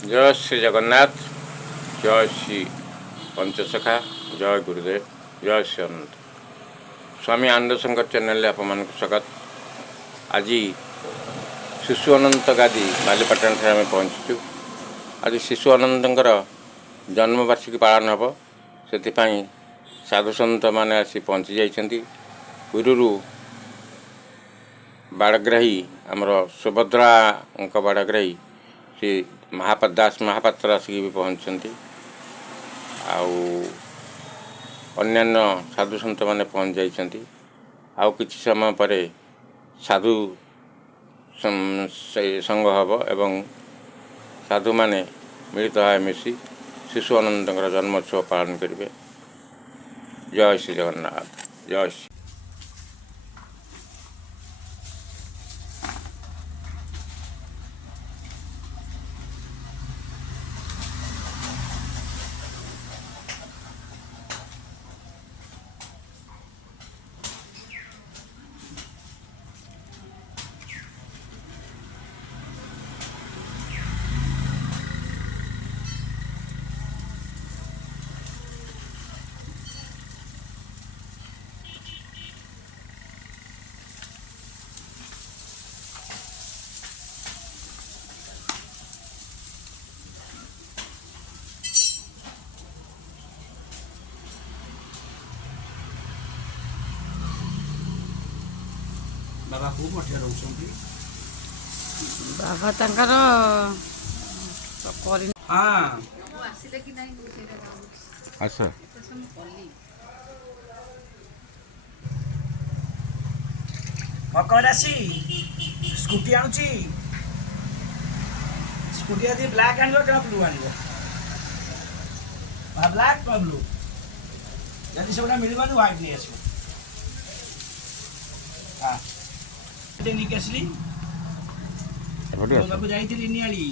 जय श्री जगन्नाथ, जय श्री पंचसखा, जय गुरुदेव, जय श्री अनंत। स्वामी आनंद शंकर चैनल आप स्वागत। आज शिशु अनंत गादी बालीपाटन आम पहुँचु। आज शिशु अनंतर जन्मवार्षिकी पालन हम, से साधु सन्त मैंने आसी पहुँची जाइछन्ति। पुरीरू बाड़ग्राही आमर सुभद्रा बाड़ग्राही श्री दास महापात्र आसिक भी पहुँचती। अन्यान्य साधु सन्त मैंने पहुँच जाइछन्ति। आउ किछि समय पर साधु संग हम एवं साधु माने मिलित भाव मिसी शिशु अनंतर जन्मोत्सव पालन करेंगे। जय श्री जगन्नाथ, जय श्री। बाबा को मठिया रोचंती बाबा तंकर हां आसीले कि नाही सेटा अच्छा मकरासी स्कूटी आनुची स्कूटी आदि ब्लैक आनियो कि ब्लू आनियो ब्लैक का ब्लू यदि सेटा मिलबानी व्हाइट नहीं आसो हां निकसली बाबू जाइथिली नियाली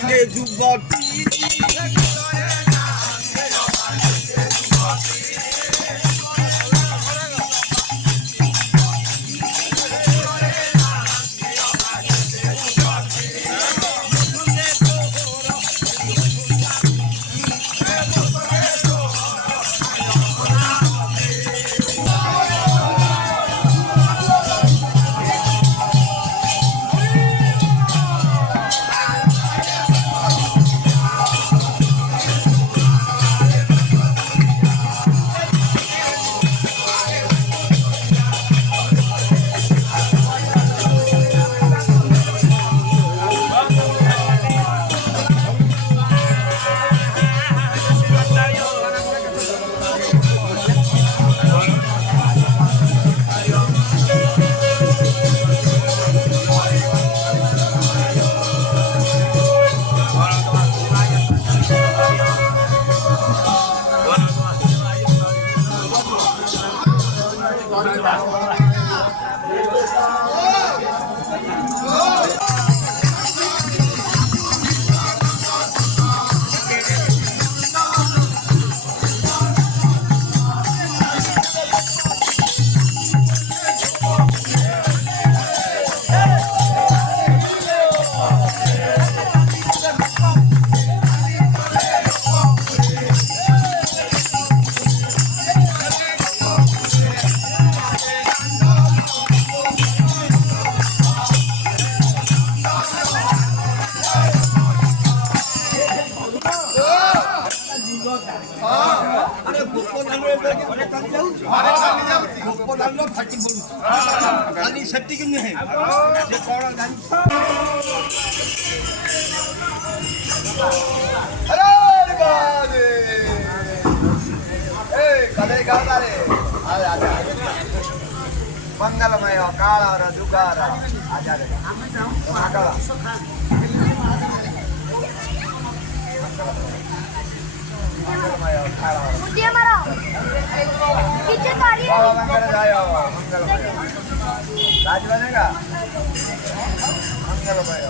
के जुबती ଗୋପ ଦାଣ୍ଡ ଫାଟି ପଡୁଛି ଖାଲି ସେତିକି ନୁହେଁ ସେ କଣ ଜାଣିଛ मंगलमय काल जुगार मुठिया मारो पीछे तारी है मंगलमय राज बनेगा मंगलमय